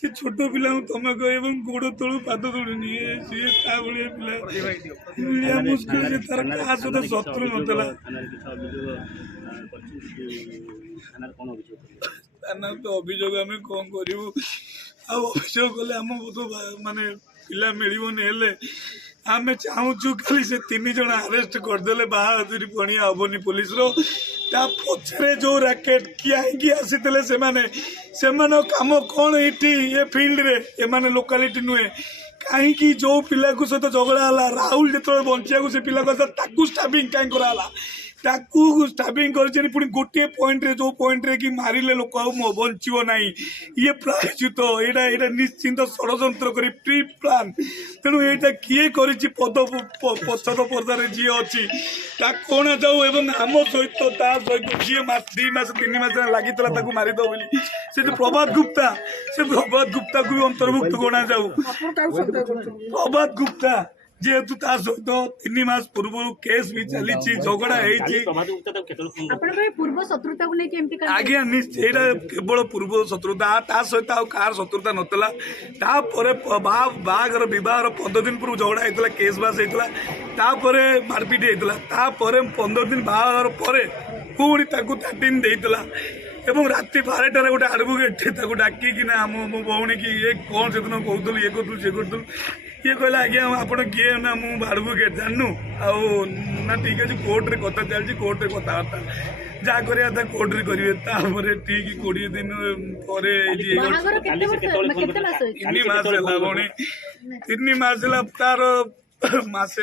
से छोट पिला तुम कह गोड़ तलू पाद तोड़नी सी ता भाई पिला मुस्किल से तार क्या सहित शत्रु नला तो अभियोग आम कौन करूँ अभियोग कले आम माने पिला मिलने आम चाहूँ खाली से 3 जन अरेस्ट करदे बहादुरी पणिया हेनी पुलिस पछरे जो रैकेट किए आसी से कम कौन ये फील्ड रे एमाने लोकालिटी नुहे कहीं जो पिला सहित झगड़ा है राहुल जो बचा से पिला स्टाबिंग कहीं कराला स्टाबिंग कर पुणी गोटे पॉइंट रे जो पॉइंट रे कि मारिले लोक बचो ना ये प्रायश्चित यहाँ निश्चिंत षड्यंत्र कर प्री प्लान तेणु यहाँ किए कर पछद पर्दार जी अच्छी कौन जाऊ एवं आम सहित सहित जी 2 मास 3 मास लगी मारिद बोली से प्रभात गुप्ता को भी अंतर्भुक्त गणा जाऊ प्रभात गुप्ता जेहेतु सहित 3 मास पूर्व केस भी चली झगड़ा आज्ञा निश्चय केवल पूर्व शत्रुता सहित कार शत्रुता नाला बाघर बह 15 दिन पूर्व झगड़ा होता केस बास होता मारपिट होता 15 दिन बाहर पर पुणी 13 देता एवं राति 12टार गोटे आडभोकेट डाकिना मो भौणी की ये कौन से दिन कहूँ ये करूँ सी करूँ ये कहला आज्ञा आप किए ना मुझे आडभोकेट जानू ना ठीक अच्छे कोर्टे कथा चलती कोर्टे कथबार्ता जहाँ कर कोर्ट रे करेंगे ठीक 20 दिन पर 3 मास है भौणी 3 मास है तार मसे